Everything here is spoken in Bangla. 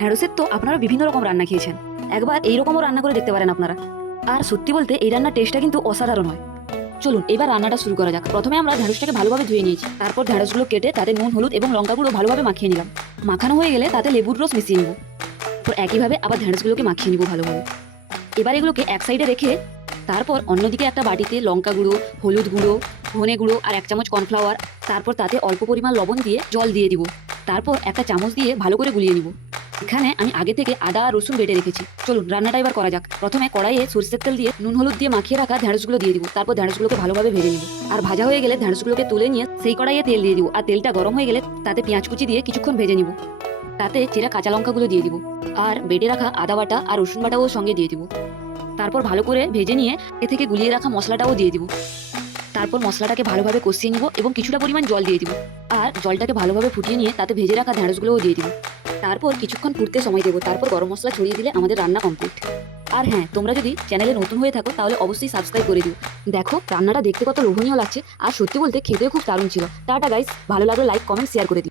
ঢ্যাঁড়সের তো আপনারা বিভিন্ন রকম রান্না খেয়েছেন, একবার এইরকমও রান্না করে দেখতে পারেন আপনারা। আর সত্যি বলতে এই রান্নার টেস্টটা কিন্তু অসাধারণ হয়। চলুন এবার রান্নাটা শুরু করা যাক। প্রথমে আমরা ঢ্যাঁড়সটাকে ভালোভাবে ধুয়ে নিয়েছি, তারপর ঢ্যাঁড়সগুলো কেটে তাতে নুন, হলুদ এবং লঙ্কা গুঁড়ো ভালোভাবে মাখিয়ে নিলাম। মাখানো হয়ে গেলে তাতে লেবুর রস মিশিয়ে নেব। তো একইভাবে আবার ঢ্যাঁড়সগুলোকে মাখিয়ে নিব ভালোভাবে। এবার এগুলোকে এক সাইডে রেখে তারপর অন্যদিকে একটা বাটিতে লঙ্কা গুঁড়ো, হলুদ গুঁড়ো, ধনে গুঁড়ো আর 1 চামচ কর্নফ্লাওয়ার, তারপর তাতে অল্প পরিমাণ লবণ দিয়ে জল দিয়ে দিব। তারপর একটা চামচ দিয়ে ভালো করে গুলিয়ে নিব। এখানে আমি আগে থেকে আদা আর রসুন বেটে রেখেছি। চলুন রান্নাটা এবার করা যাক। প্রথমে কড়াইয়ে সরষের তেল দিয়ে নুন হলুদ দিয়ে মাখিয়ে রাখা ঢ্যাঁড়সগুলো দিয়ে দিব। তারপর ঢ্যাঁড়সগুলোকে ভালোভাবে ভেজে নিব। আর ভাজা হয়ে গেলে ঢ্যাঁড়সগুলোকে তুলে নিয়ে সেই কড়াইয়ে তেল দিয়ে দিব। আর তেলটা গরম হয়ে গেলে তাতে পেঁয়াজ কুচি দিয়ে কিছুক্ষণ ভেজে নিব। তাতে চেরা কাঁচা লঙ্কাগুলো দিয়ে দিব। আর বেটে রাখা আদা বাটা আর রসুন বাটাও সঙ্গে দিয়ে দিব। তারপর ভালো করে ভেজে নিয়ে এ থেকে গুলিয়ে রাখা মশলাটাও দিয়ে দিব। তারপর মশলাটাকে ভালোভাবে কষিয়ে নিব এবং কিছুটা পরিমাণ জল দিয়ে দিব। আর জলটাকে ভালোভাবে ফুটিয়ে নিয়ে তাতে ভেজে রাখা ঢ্যাঁড়সগুলোও দিয়ে দিব। তারপর কিছুক্ষণ ফুটতে সময় দেবো। তারপর গরম মশলা ছড়িয়ে দিলে আমাদের রান্না কমপ্লিট। আর হ্যাঁ, তোমরা যদি চ্যানেলে নতুন হয়ে থাকো তাহলে অবশ্যই সাবস্ক্রাইব করে দিও। দেখো রান্নাটা দেখতে কত লোভনীয় লাগছে, আর সত্যি বলতে খেতেও খুব দারুণ ছিল। টাটা গাইস, ভালো লাগলে লাইক, কমেন্ট, শেয়ার করে দিও।